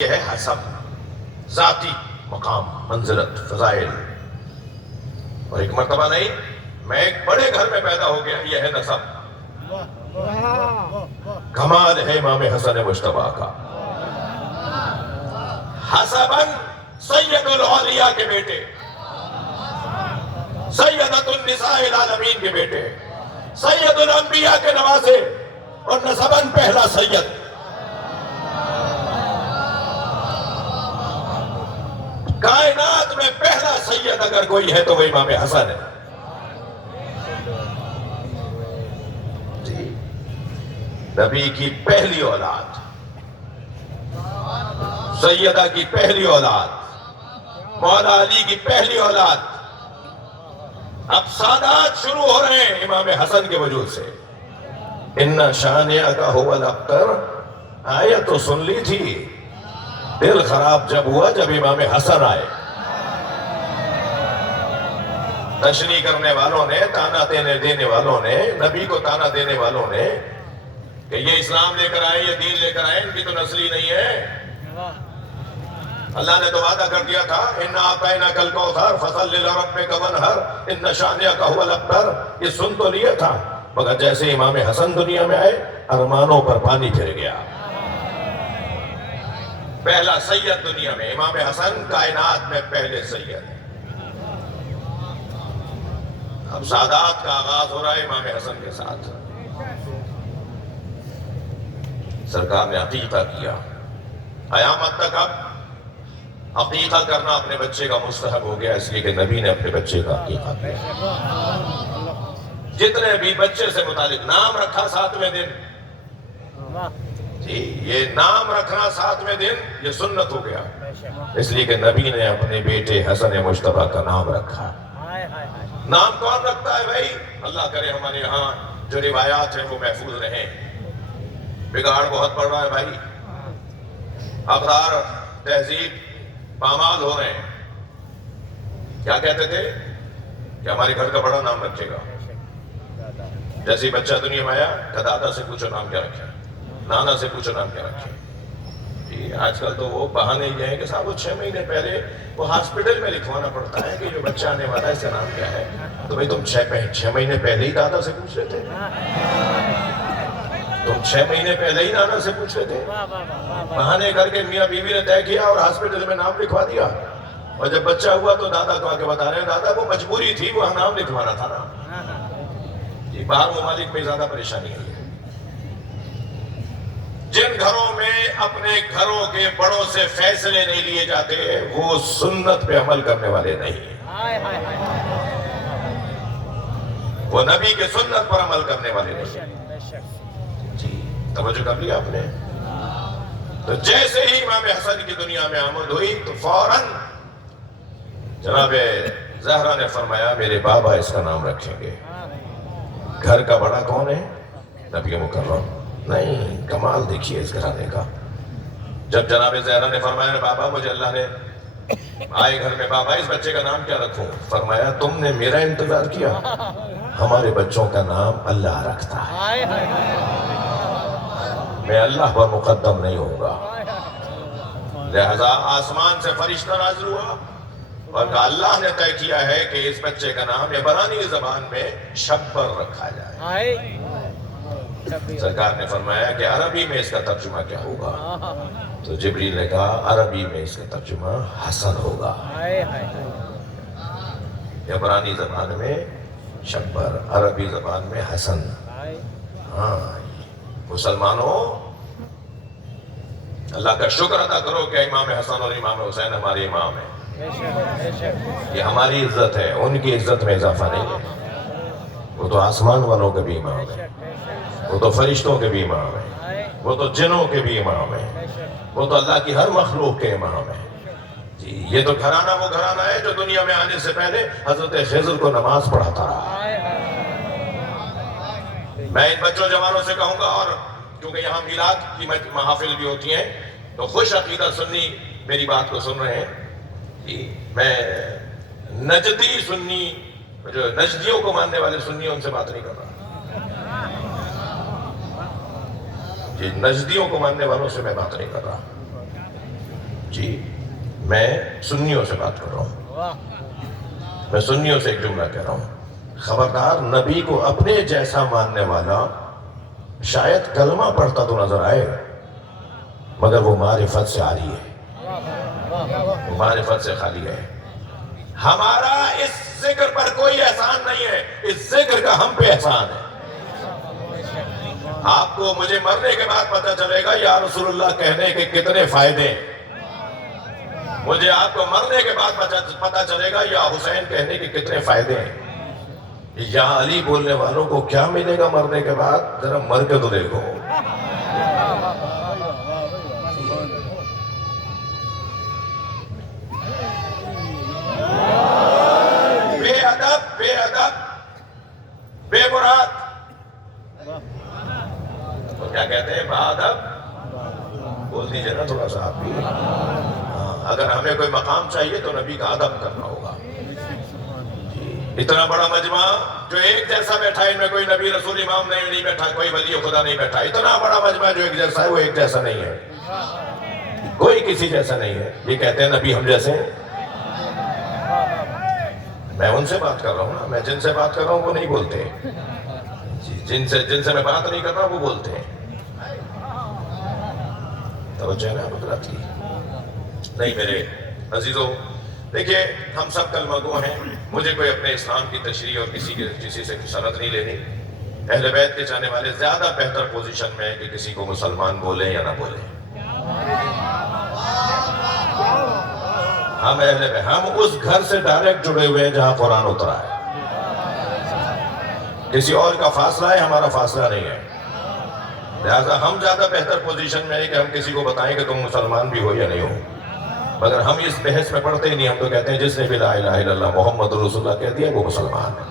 یہ ہے حسب، ذاتی مقام، منزلت، فضائل. اور ایک مرتبہ نہیں، میں ایک بڑے گھر میں پیدا ہو گیا، یہ ہے نسب. کمال ہے امام حسن مجتبیٰ کا. حسباً سید الاولیاء کے بیٹے، سیدۃ النساء العالمین کے بیٹے، سید الانبیاء کے نواسے، اور نسباً پہلا سید. کائنات میں پہلا سید اگر کوئی ہے تو وہ امام حسن ہے. جی، نبی کی پہلی اولاد، سیدہ کی پہلی اولاد، مولا علی کی پہلی اولاد. اب سادات شروع ہو رہے ہیں امام حسن کے وجود سے. ان شانئک هو الابتر، آیت تو سن لی تھی. دل خراب جب ہوا جب امام حسن آئے. تشریح کرنے والوں نے، تانا دینے والوں نے، نبی کو تانا دینے والوں نے کہ یہ اسلام لے کر آئے، یہ دین لے کر آئے، ان کی تو نسلی نہیں ہے. اللہ نے تو وعدہ کر دیا تھا اِنَّا أَعْطَيْنَاكَ الْكَوْثَرَ فَصَلِّ لِرَبِّكَ وَانْحَرْ إِنَّ شَانِئَكَ هُوَ الْأَبْتَرُ. یہ سن تو لیا تھا، مگر جیسے امام حسن دنیا میں آئے ارمانوں پر پانی پھر گیا. پہلا سید دنیا میں امام حسن، کائنات میں پہلے سید. اب سادات کا آغاز ہو رہا ہے امام حسن کے ساتھ. سرکار نے عقیقہ کیا. قیامت تک اب عقیقہ کرنا اپنے بچے کا مستحب ہو گیا، اس لیے کہ نبی نے اپنے بچے کا عقیقہ کیا. جتنے بھی بچے سے متعلق نام رکھا 7ویں دن، جی یہ نام رکھنا 7ویں دن یہ سنت ہو گیا، اس لیے کہ نبی نے اپنے بیٹے حسن مجتبیٰ کا نام رکھا. نام کون رکھتا ہے بھائی؟ اللہ کرے ہمارے یہاں جو روایات ہیں وہ محفوظ رہیں. بگاڑ بہت پڑ رہا ہے بھائی، اقرار تہذیب پامال ہو رہے ہیں. کیا کہتے تھے کہ ہمارے گھر کا بڑا نام رکھے گا. جیسے بچہ دنیا میں آیا کہ دادا سے پوچھو نام کیا رکھے، نانا سے پوچھو نام کیا رکھے. آج کل تو وہ بہانے یہ ہیں کہ صاحب وہ 6 مہینے پہلے وہ ہاسپٹل میں لکھوانا پڑتا ہے کہ جو بچہ آنے والا ہے اس کا نام کیا ہے. تو بھئی تم 6 مہینے پہلے ہی دادا سے پوچھ رہے تھے، تم 6 مہینے پہلے ہی نانا سے پوچھ رہے تھے. بہانے کر کے میاں بیوی نے طے کیا اور ہاسپٹل میں نام لکھوا دیا. اور جب بچہ ہوا تو دادا کو آ کے بتا رہے ہیں دادا وہ مجبوری تھی، وہ نام لکھوانا تھا نا. یہ باہر ممالک میں زیادہ پریشانی ہے. جن گھروں میں اپنے گھروں کے بڑوں سے فیصلے نہیں لیے جاتے وہ سنت پہ عمل کرنے والے نہیں، وہ نبی کے سنت پر عمل کرنے والے نہیں. جی توجہ کر لیا آپ نے. تو جیسے ہی امام حسن کی دنیا میں آمد ہوئی تو فوراً جناب زہرا نے فرمایا میرے بابا اس کا نام رکھیں گے. گھر کا بڑا کون ہے؟ نبی مکرم. نہیں، کمال دیکھیے اس گھرانے کا. جب جناب زہرا نے فرمایا بابا مجھے اللہ نے آئے گھر میں، بابا اس بچے کا نام کیا رکھوں؟ فرمایا تم نے میرا انتظار کیا، ہمارے بچوں کا نام اللہ رکھتا ہے، میں اللہ پر مقدم نہیں ہوں گا. لہذا آسمان سے فرشتہ نازل ہوا اور کہا اللہ نے طے کیا ہے کہ اس بچے کا نام عبرانی زبان میں شبر رکھا جائے. سرکار نے فرمایا کہ عربی میں اس کا ترجمہ کیا ہوگا؟ تو جبریل نے کہا عربی میں اس کا ترجمہ حسن ہوگا. عبرانی زبان میں شبر، عربی زبان میں حسن. ہاں مسلمانوں اللہ کا شکر ادا کرو کہ امام حسن اور امام حسین ہمارے امام ہیں. یہ ہماری عزت ہے، ان کی عزت میں اضافہ نہیں ہے. وہ تو آسمان والوں کے بھی امام ہیں، وہ تو فرشتوں کے بھی امام ہیں، وہ تو جنوں کے بھی امام ہیں، وہ تو اللہ کی ہر مخلوق کے امام ہیں. جی یہ تو گھرانہ وہ گھرانہ ہے جو دنیا میں آنے سے پہلے حضرت خضر کو نماز پڑھاتا رہا. میں ان بچوں جوانوں سے کہوں گا، اور کیونکہ یہاں میلاد کی محافل بھی ہوتی ہیں تو خوش عقیدہ سنی میری بات کو سن رہے ہیں. میں نجدی سنی، جو نجدیوں کو ماننے والے سنی ان سے بات نہیں کر رہا. یہ نجدیوں کو ماننے والوں سے میں بات نہیں کر رہا. جی میں سنیوں سے بات کر رہا ہوں، میں سنیوں سے ایک جملہ کہہ رہا ہوں، خبردار نبی کو اپنے جیسا ماننے والا شاید کلمہ پڑھتا تو نظر آئے مگر وہ معرفت سے عاری ہے، وہ معرفت سے خالی ہے۔ ہمارا اس ذکر پر کوئی احسان نہیں ہے، اس ذکر کا ہم پہ احسان ہے۔ آپ کو مجھے مرنے کے بعد پتہ چلے گا یا رسول اللہ کہنے کے کتنے فائدے ہیں، مجھے آپ کو مرنے کے بعد پتہ چلے گا یا حسین کہنے کے کتنے فائدے ہیں، یا علی بولنے والوں کو کیا ملے گا مرنے کے بعد، ذرا مر کے تو دیکھو۔ بے ادب، بے ادب، بے مراد، تو کیا کہتے ہیں بادب، بول دیجئے نا تھوڑا سا آپ بھی۔ اگر ہمیں کوئی مقام چاہیے تو نبی کا ادب کرنا ہوگا۔ اتنا بڑا مجمع جو ایک جیسا بیٹھا ہے، ان میں کوئی نبی رسول امام نہیں بیٹھا، کوئی ولی خدا نہیں بیٹھا، اتنا بڑا مجمع جو ایک جیسا ہے وہ ایک جیسا نہیں ہے، کوئی کسی جیسا نہیں ہے۔ یہ کہتے ہیں نبی ہم جیسے ہیں، میں ان سے بات کر رہا ہوں نا، میں جن سے بات کر رہا ہوں وہ نہیں بولتے، جن سے میں بات نہیں کر رہا وہ بولتے ہیں۔ توجہ نا حضرات کی نہیں میرے عزیزوں، دیکھیے ہم سب کلمہ گو ہیں، مجھے کوئی اپنے اسلام کی تشریح اور کسی سے سند نہیں لینی۔ اہل بیت کے چاہنے والے زیادہ بہتر پوزیشن میں ہیں کہ کسی کو مسلمان بولیں یا نہ بولیں۔ ہم اہل بیت، ہم اس گھر سے ڈائریکٹ جڑے ہوئے ہیں جہاں قرآن اترا ہے، کسی اور کا فاصلہ ہے، ہمارا فاصلہ نہیں ہے۔ لہذا ہم زیادہ بہتر پوزیشن میں ہیں کہ ہم کسی کو بتائیں کہ تم مسلمان بھی ہو یا نہیں ہو، مگر ہم اس بحث میں پڑھتے ہی نہیں۔ ہم تو کہتے ہیں جس نے بھی لا الہ الا اللہ محمد رسول اللہ کہہ دیا وہ مسلمان ہے۔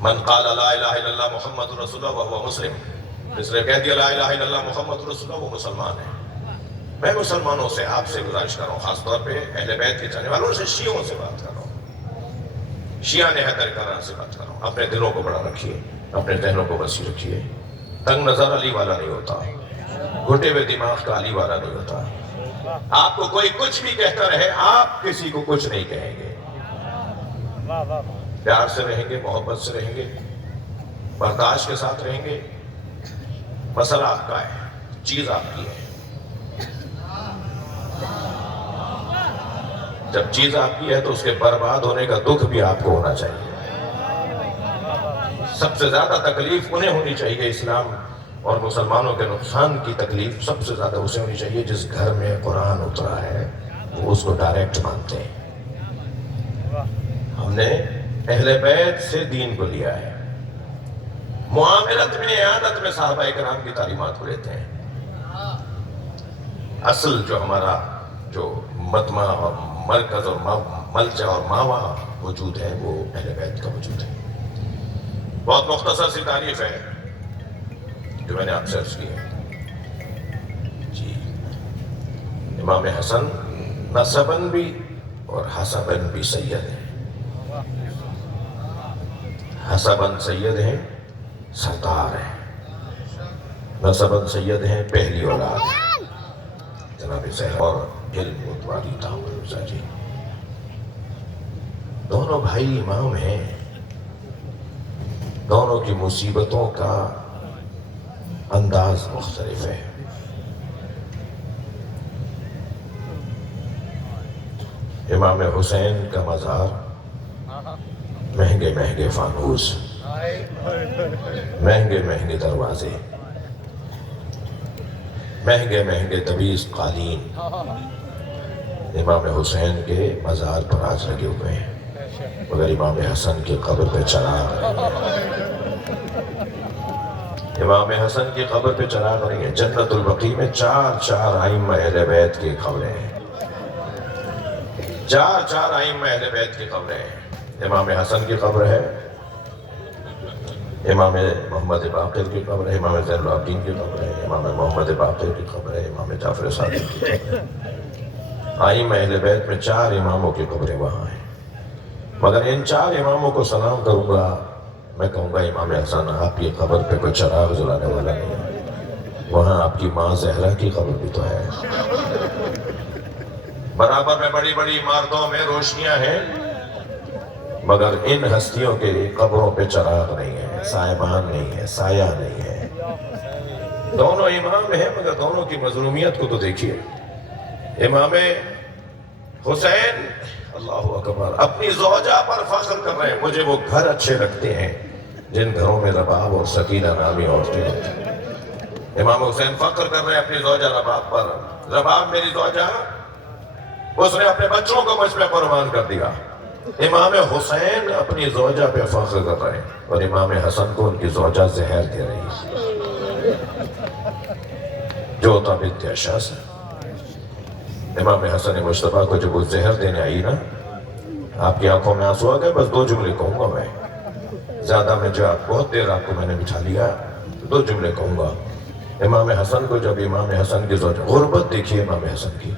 من قال لا الہ الا اللہ محمد رسول اللہ وہو مسلم، جس نے کہہ دیا لا الہ الا اللہ محمد رسول اللہ وہ مسلمان ہے۔ میں مسلمانوں سے آپ سے گزارش کر رہا ہوں، خاص طور پہ اہل بیت کے چاہنے والوں سے، شیعوں سے بات کر رہا ہوں، شیعہ نے حیدر کرار سے بات کر رہا ہوں۔ اپنے دلوں کو بڑا رکھیے، اپنے ذہنوں کو وسیع رکھیے۔ تنگ نظر علی والا نہیں ہوتا، گھٹے ہوئے دماغ کا علی والا نہیں ہوتا۔ آپ کو کوئی کچھ بھی کہتا رہے، آپ کسی کو کچھ نہیں کہیں گے، پیار سے رہیں گے، محبت سے رہیں گے، برداشت کے ساتھ رہیں گے۔ مسئلہ آپ کا ہے، چیز آپ کی ہے۔ جب چیز آپ کی ہے تو اس کے برباد ہونے کا دکھ بھی آپ کو ہونا چاہیے۔ سب سے زیادہ تکلیف انہیں ہونی چاہیے، اسلام اور مسلمانوں کے نقصان کی تکلیف سب سے زیادہ اسے ہونی چاہیے جس گھر میں قرآن اترا ہے وہ اس کو ڈائریکٹ مانتے ہیں۔ ہم نے اہل بیت سے دین کو لیا ہے، معاملت میں، اعانت میں صحابہ کرام کی تعلیمات کو لیتے ہیں۔ اصل جو ہمارا جو مدمع اور مرکز اور ملجا اور ماوا وجود ہے وہ اہل بیت کا وجود ہے۔ بہت مختصر سی تعریف ہے جو میں نے آپ سے عرض کی ہے جی۔ امام حسن نسباً بھی اور حسباً بھی سید ہیں، حسباً سید ہیں، سردار ہیں، نسباً سید ہیں، پہلی اولاد ہیں جناب صاحب اور علم متوالی تحمل جی۔ دونوں بھائی امام ہیں، دونوں کی مصیبتوں کا انداز مختلف ہے۔ امام حسین کا مزار مہنگے مہنگے فانوس، مہنگے مہنگے دروازے، مہنگے مہنگے تبیز قالین امام حسین کے مزار پر آج لگے ہوئے ہیں، مگر امام حسن کی قبر پہ چراغ امام حسن کی قبر پہ چراغ نہیں ہے۔ جنت البقیع میں چار ائمہ اہل بیت کی قبریں ہیں، چار ائمہ اہل بیت کی قبریں ہیں۔ امام حسن کی قبر ہے، امام محمد باقر کی قبر ہے، امام زین العابدین کی قبر ہے، امام محمد باقر کی قبر ہے، امام جعفر صادق کی قبر ہے۔ ائمہ اہل بیت میں 4 اماموں کی قبریں وہاں ہیں، مگر ان 4 اماموں کو سلام کروں گا، میں کہوں گا امام حسن آپ کی قبر پہ کوئی چراغ جلانے والا نہیں ہے، وہاں آپ کی ماں زہرا کی قبر بھی تو ہے۔ برابر میں بڑی بڑی عمارتوں میں روشنیاں ہیں، مگر ان ہستیوں کے قبروں پہ چراغ نہیں ہے، سائبان نہیں ہے، سایہ نہیں ہے۔ دونوں امام ہیں مگر دونوں کی مظلومیت کو تو دیکھیے۔ امام حسین اللہ اکبر اپنی زوجہ پر فخر کر رہے ہیں، مجھے وہ گھر اچھے لگتے ہیں جن گھروں میں رباب اور سکینہ نامی عورتیں ہوتی ہیں۔ امام حسین فخر کر رہے ہیں اپنی زوجہ رباب پر، رباب میری زوجہ، اس نے اپنے بچوں کو مجھ پہ قربان کر دیا۔ امام حسین اپنی زوجہ پہ فخر کر رہے ہیں اور امام حسن کو ان کی زوجہ زہر دے رہی ہے، جو بنت اشعث ہے۔ امام حسن مجتبیٰ کو جب وہ زہر دینے آئی نا، آپ کی آنکھوں میں آنسو آ گئے۔ بس 2 جملے کہوں گا میں، زیادہ میں جو بہت دیر آپ کو میں نے بٹھا لیا، 2 جملے کہوں گا۔ امام حسن کو جب امام حسن کی زوجہ، غربت دیکھیے امام حسن کی۔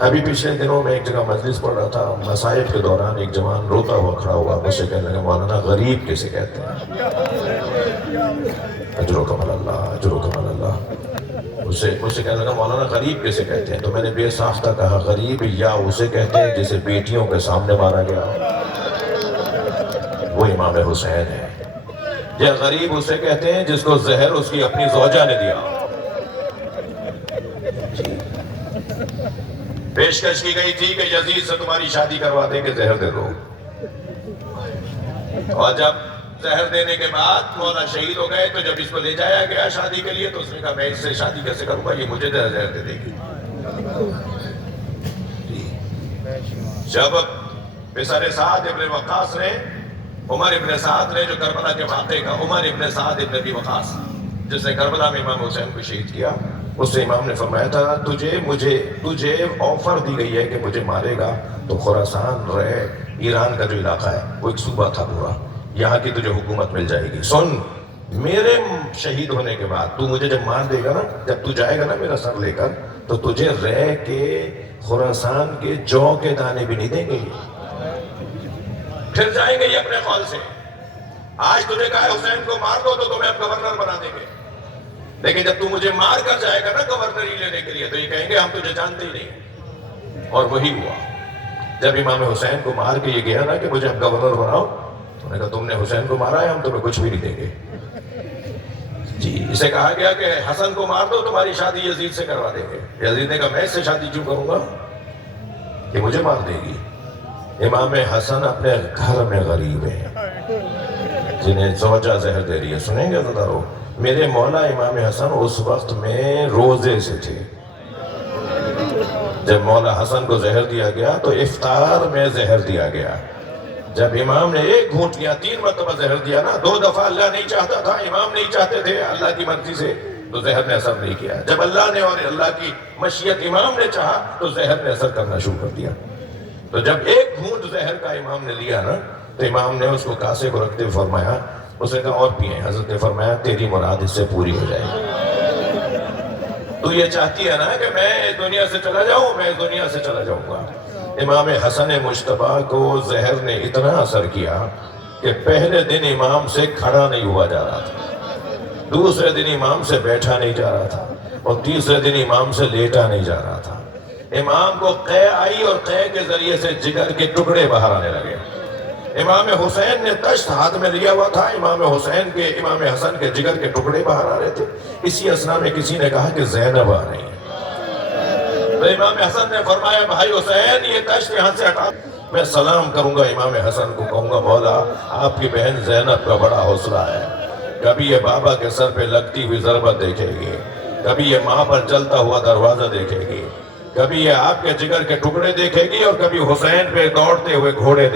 ابھی پچھلے دنوں میں ایک جگہ مجلس پڑھ رہا تھا، مصائب کے دوران ایک جوان روتا ہوا کھڑا ہوا، مجھ سے کہنے لگا مولانا غریب کیسے کہتے ہیں؟ اجرکم اللہ، اجرکم اللہ۔ مجھ سے کہنے لگا مولانا غریب کیسے کہتے ہیں؟ تو میں نے بے ساختہ کہا غریب یا اسے کہتے ہیں جسے بیٹیوں کے سامنے مارا گیا، وہ امام حسین ہے۔ یا غریب اسے کہتے ہیں جس کو زہر اس کی اپنی زوجہ نے دیا۔ پیشکش کی گئی تھی کہ یزید سے تمہاری شادی کروا دیں کہ زہر دے دو، اور جب زہر دینے کے بعد مولا شہید ہو گئے تو جب اس کو لے جایا گیا شادی کے لیے تو اس نے کہا میں اس سے شادی کیسے کروں گا، یہ مجھے زہر دے دے گی۔ جب پسر سعد ابن وقاص نے، عمر ابن سعد نے جو کربلا کے واقعے کا، عمر ابن سعد ابن ابی وقاص جس نے کربلا میں امام حسین کو شہید کیا، اس سے امام نے فرمایا تھا تجھے آفر دی گئی ہے کہ مجھے مارے گا تو خراسان رہے، ایران کا جو علاقہ ہے وہ ایک صوبہ تھا پورا، یہاں کی تجھے حکومت مل جائے گی۔ سن، میرے شہید ہونے کے بعد تو مجھے جب مار دے گا نا، جب تو جائے گا نا میرا سر لے کر، تو تجھے رہ کے خراسان کے جو کے دانے بھی نہیں دیں گے، پھر جائیں گے یہ اپنے قول سے۔ آج تجھے کہا ہے حسین کو مار دو تو تمہیں اب گورنر بنا دیں گے، لیکن جب تو مجھے مار کر جائے گا نا گورنری لینے کے لیے تو یہ کہیں گے ہم تجھے جانتے ہی نہیں۔ اور وہی ہوا، جب امام حسین کو مار کے یہ گیا نا کہ مجھے اب گورنر بناؤ، تو نے کہا تم نے حسین کو مارا ہے، ہم تمہیں کچھ بھی نہیں دیں گے۔ جی، اسے کہا گیا کہ حسن کو مار دو تمہاری شادی یزید سے کروا دیں گے۔ یزید نے کہا میں اس سے شادی کیوں کروں گا کہ مجھے مار دے گی۔ امام حسن اپنے گھر میں غریب ہیں، جنہیں زوجہ زہر دے رہی ہے۔ سنیں گے ذرا رو، میرے مولا امام حسن اس وقت میں روزے سے تھے۔ جب مولا حسن کو زہر دیا گیا تو افطار میں زہر دیا گیا۔ جب امام نے 1 گھونٹ لیا، 3 مرتبہ زہر دیا نا، 2 دفعہ اللہ نہیں چاہتا تھا، امام نہیں چاہتے تھے، اللہ کی مرضی سے تو زہر نے اثر نہیں کیا۔ جب اللہ نے اور اللہ کی مشیت امام نے چاہا تو زہر نے اثر کرنا شروع کر دیا۔ تو جب 1 گھونٹ زہر کا امام نے لیا نا تو امام نے اس کو کاسے کو رکھتے ہوئے فرمایا، اس نے کہا اور پیئیں۔ حضرت نے فرمایا تیری مراد اس سے پوری ہو جائے گی۔ تو یہ چاہتی ہے نا کہ میں اس دنیا سے چلا جاؤں، میں اس دنیا سے چلا جاؤں گا۔ امام حسن مجتبیٰ کو زہر نے اتنا اثر کیا کہ پہلے دن امام سے کھڑا نہیں ہوا جا رہا تھا، دوسرے دن امام سے بیٹھا نہیں جا رہا تھا، اور تیسرے دن امام سے لیٹا نہیں جا رہا تھا۔ امام کو قے آئی اور قے کے ذریعے سے جگر کے ٹکڑے باہر آنے لگے۔ امام حسین نے تشت ہاتھ میں لیا ہوا تھا، امام حسن کے جگر کے ٹکڑے باہر آ رہے تھے۔ اسی اثنا میں کسی نے کہا کہ زینب آ رہی ہے، تو امام حسن نے فرمایا بھائی حسین یہ تشت یہاں سے ہٹا، میں سلام کروں گا امام حسن کو، کہوں گا مولا آپ کی بہن زینب کا بڑا حوصلہ ہے، کبھی یہ بابا کے سر پہ لگتی ہوئی ضربت دیکھے گی، کبھی یہ ماں پر چلتا ہوا دروازہ دیکھے گی، کبھی یہ آپ کے جگر کے ٹکڑے دیکھے گی، اور کبھی حسین پہ دوڑتے ہوئے گھوڑے